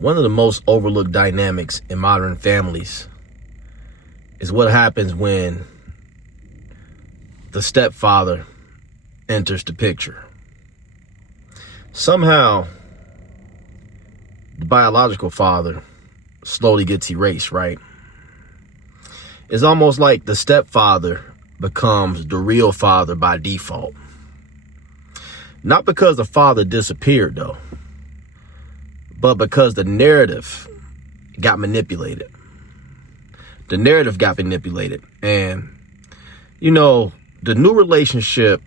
One of the most overlooked dynamics in modern families is what happens when the stepfather enters the picture. Somehow, the biological father slowly gets erased, right? It's almost like the stepfather becomes the real father by default. Not because the father disappeared, though, but because the narrative got manipulated. The narrative got manipulated. And, you know, the new relationship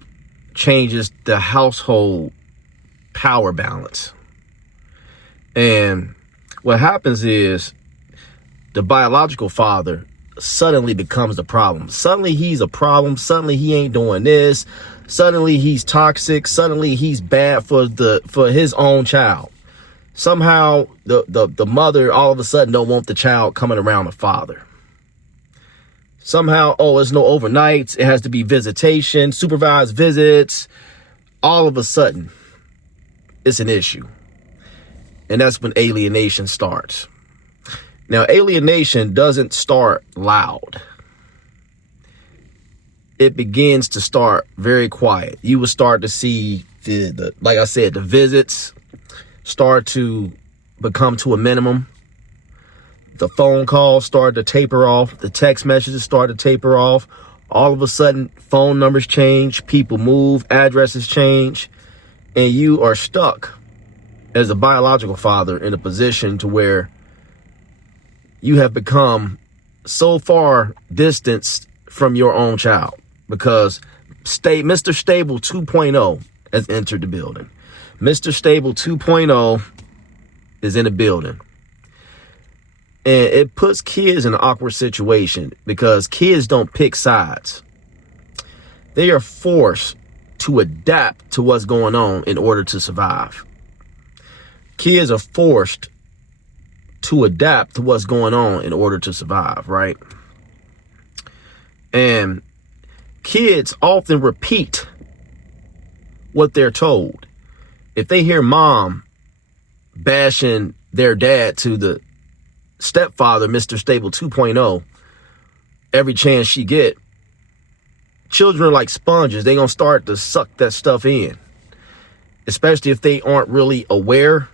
changes the household power balance. And what happens is the biological father suddenly becomes the problem. Suddenly he's a problem. Suddenly he ain't doing this. Suddenly he's toxic. Suddenly he's bad for his own child. Somehow the mother all of a sudden don't want the child coming around the father. Somehow, it's no overnights. It has to be visitation, supervised visits. All of a sudden, it's an issue. And that's when alienation starts. Now, alienation doesn't start loud. It begins to start very quiet. You will start to see like I said, the visits start to become to a minimum. The phone calls start to taper off. The text messages start to taper off. All of a sudden, phone numbers change. People move. Addresses change. And you are stuck as a biological father in a position to where you have become so far distanced from your own child because Mr. Stable 2.0 has entered the building. Mr. Stable 2.0 is in the building. And it puts kids in an awkward situation because kids don't pick sides. They are forced to adapt to what's going on in order to survive. Kids are forced to adapt to what's going on in order to survive, right? And kids often repeat what they're told. If they hear mom bashing their dad to the stepfather, Mr. Stable 2.0, every chance she get, children are like sponges. They're going to start to suck that stuff in, especially if they aren't really aware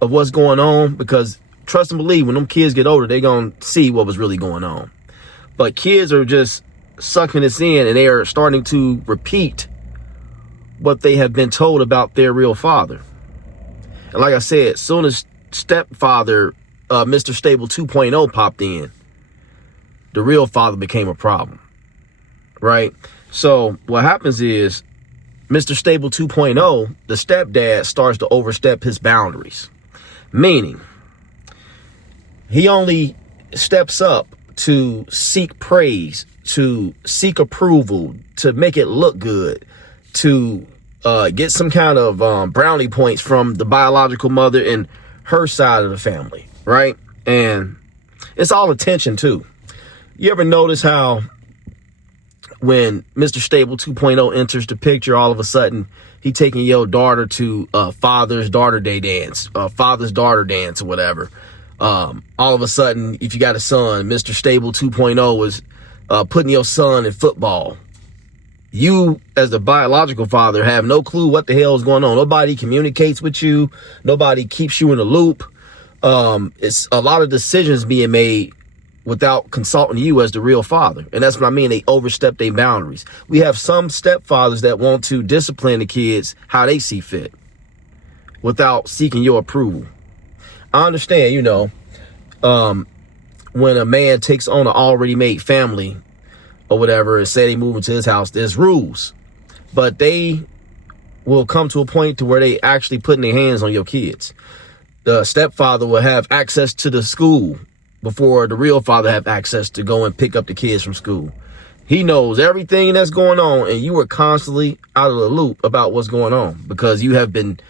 of what's going on, because trust and believe, when them kids get older, they're going to see what was really going on. But kids are just sucking this in, and they are starting to repeat what they have been told about their real father. And like I said, as soon as stepfather, Mr. Stable 2.0 popped in, the real father became a problem, right? So what happens is Mr. Stable 2.0, the stepdad, starts to overstep his boundaries, meaning he only steps up to seek praise, to seek approval, to make it look good, to get some kind of brownie points from the biological mother and her side of the family, right? And it's all attention too. You ever notice how when Mr. Stable 2.0 enters the picture, all of a sudden he taking your daughter to Father's Daughter Day dance, Father's Daughter dance or whatever. All of a sudden, if you got a son, Mr. Stable 2.0 was putting your son in football. You, as the biological father, have no clue what the hell is going on. Nobody communicates with you. Nobody keeps you in the loop. It's a lot of decisions being made without consulting you as the real father. And that's what I mean. They overstep their boundaries. We have some stepfathers that want to discipline the kids how they see fit without seeking your approval. I understand, when a man takes on an already made family or whatever and say they move into his house, there's rules, but they will come to a point to where they actually putting their hands on your kids. The stepfather will have access to the school before the real father have access to go and pick up the kids from school. He knows everything that's going on, and you are constantly out of the loop about what's going on because you have been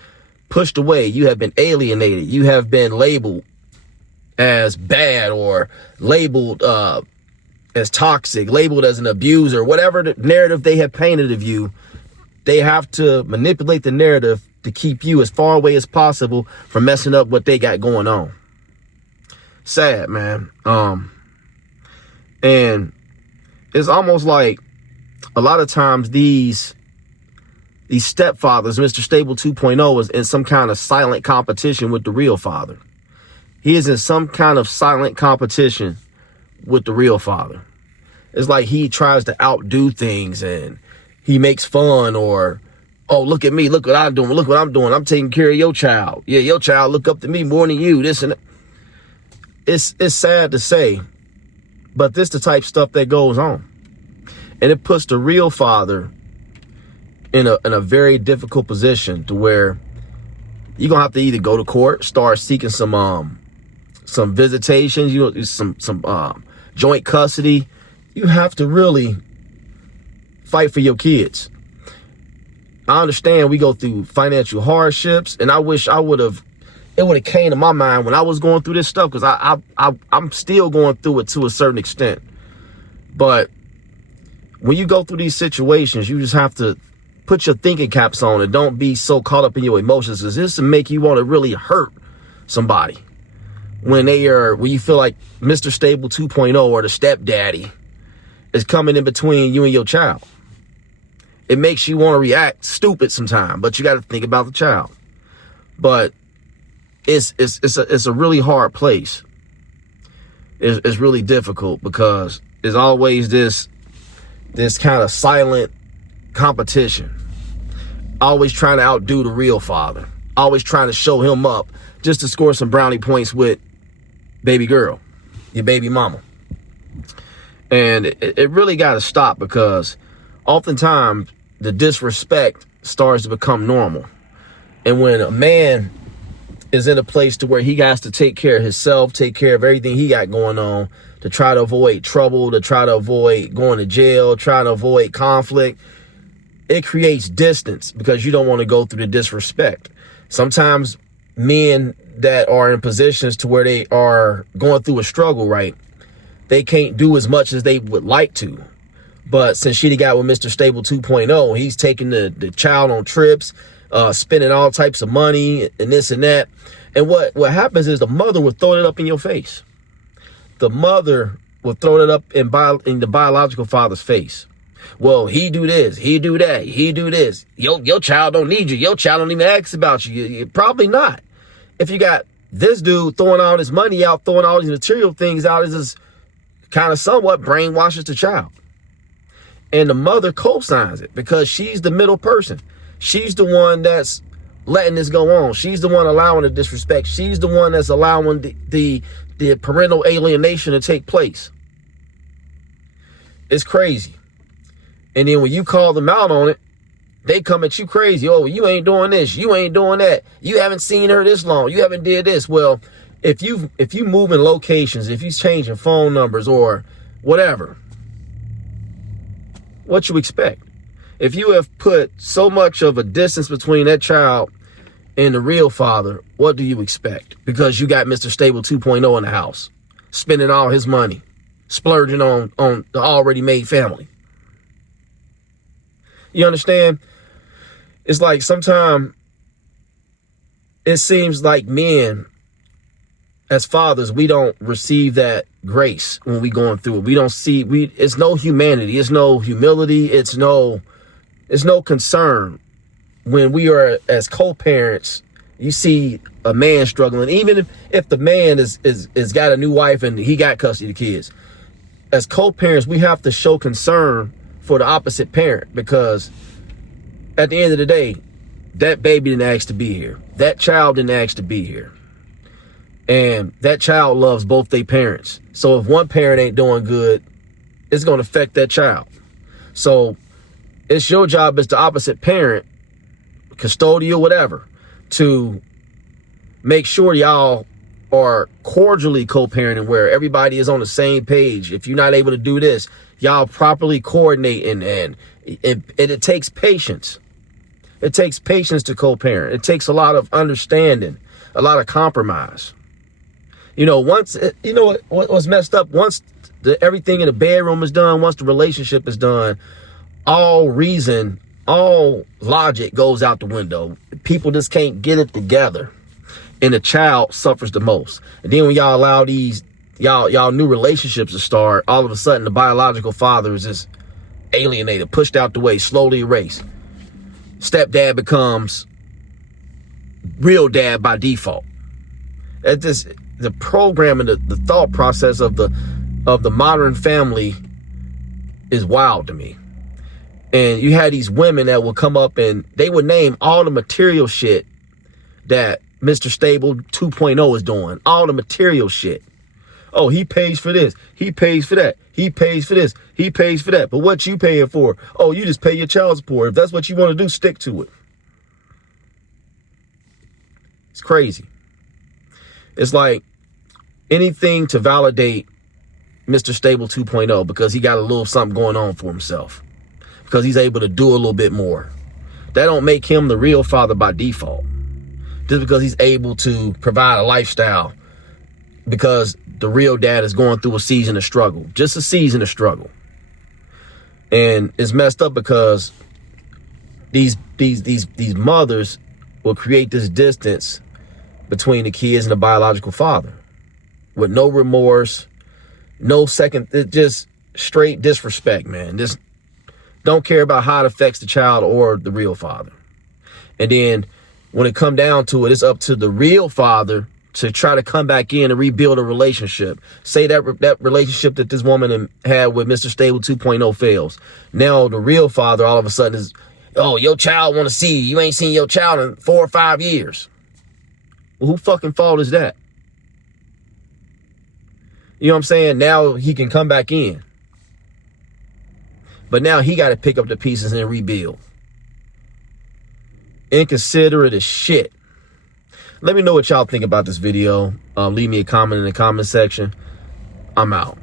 pushed away. You have been alienated. You have been labeled as bad or labeled as toxic, labeled as an abuser, whatever the narrative they have painted of you. They have to manipulate the narrative to keep you as far away as possible from messing up what they got going on. Sad, man. And it's almost like a lot of times these stepfathers, Mr. Stable 2.0 is in some kind of silent competition with the real father. He is in some kind of silent competition with the real father. It's like he tries to outdo things and he makes fun, or, oh, look at me. Look what I'm doing. Look what I'm doing. I'm taking care of your child. Yeah, your child look up to me more than you. This and that. It's sad to say, but this the type of stuff that goes on. And it puts the real father in a very difficult position to where you're going to have to either go to court, start seeking some visitations, some joint custody. You have to really fight for your kids. I understand we go through financial hardships, and I wish it would have came to my mind when I was going through this stuff, because I'm still going through it to a certain extent. But when you go through these situations, you just have to put your thinking caps on and don't be so caught up in your emotions, because this will make you want to really hurt somebody when you feel like Mr. Stable 2.0 or the stepdaddy is coming in between you and your child. It makes you want to react stupid sometimes, but you got to think about the child. But it's a really hard place. It's really difficult because there's always this kind of silent competition. Always trying to outdo the real father. Always trying to show him up just to score some brownie points with baby girl, your baby mama. And it really got to stop, because oftentimes the disrespect starts to become normal. And when a man is in a place to where he has to take care of himself, take care of everything he got going on, to try to avoid trouble, to try to avoid going to jail, try to avoid conflict, it creates distance because you don't want to go through the disrespect. Sometimes men that are in positions to where they are going through a struggle, right, they can't do as much as they would like to. But since she got with Mr. Stable 2.0, he's taking the child on trips, spending all types of money and this and that. And what happens is the mother will throw it up in your face. The mother will throw it up in the biological father's face. Well, he do this, he do that, he do this. Your child don't need you. Your child don't even ask about you. You probably not. If you got this dude throwing all his money out, throwing all these material things out, is just kind of somewhat brainwashes the child. And the mother co-signs it because she's the middle person. She's the one that's letting this go on. She's the one allowing the disrespect. She's the one that's allowing the parental alienation to take place. It's crazy. And then when you call them out on it, they come at you crazy. Oh, you ain't doing this. You ain't doing that. You haven't seen her this long. You haven't did this. Well, if you move in locations, if you changing phone numbers or whatever, what you expect? If you have put so much of a distance between that child and the real father, what do you expect? Because you got Mr. Stable 2.0 in the house, spending all his money, splurging on the already made family. You understand? It's like sometimes it seems like men, as fathers, we don't receive that grace when we going through it. We don't see, it's no humanity, it's no humility, it's no concern. When we are as co-parents, you see a man struggling, even if the man is got a new wife and he got custody of the kids. As co-parents, we have to show concern for the opposite parent, because at the end of the day, that baby didn't ask to be here. That child didn't ask to be here. And that child loves both their parents. So if one parent ain't doing good, it's going to affect that child. So it's your job as the opposite parent, custodial, whatever, to make sure y'all are cordially co-parenting, where everybody is on the same page. If you're not able to do this, y'all properly coordinate, and it takes patience. It takes patience to co-parent. It takes a lot of understanding, a lot of compromise. You know, once what's messed up, once everything in the bedroom is done, once the relationship is done, all reason all logic goes out the window. People just can't get it together, and the child suffers the most. And then when y'all allow these y'all new relationships to start, all of a sudden the biological father is just alienated, pushed out the way, slowly erased. Stepdad becomes real dad by default. It's just the program and the thought process of the modern family is wild to me. And you had these women that would come up and they would name all the material shit that Mr. Stable 2.0 is doing. All the material shit. Oh, he pays for this. He pays for that. He pays for this. He pays for that. But what you paying for? Oh, you just pay your child support. If that's what you want to do, stick to it. It's crazy. It's like anything to validate Mr. Stable 2.0 because he got a little something going on for himself. Because he's able to do a little bit more. That don't make him the real father by default. Just because he's able to provide a lifestyle. Because the real dad is going through a season of struggle. Just a season of struggle. And it's messed up because these mothers will create this distance between the kids and the biological father. With no remorse, no second, just straight disrespect, man. Just don't care about how it affects the child or the real father. And then when it come down to it, it's up to the real father to try to come back in and rebuild a relationship. Say that relationship that this woman had with Mr. Stable 2.0 fails. Now the real father all of a sudden is, oh, your child want to see you. You ain't seen your child in 4 or 5 years. Well, who fucking fault is that? You know what I'm saying? Now he can come back in. But now he got to pick up the pieces and rebuild. Inconsiderate as shit. Let me know what y'all think about this video. Leave me a comment in the comment section. I'm out.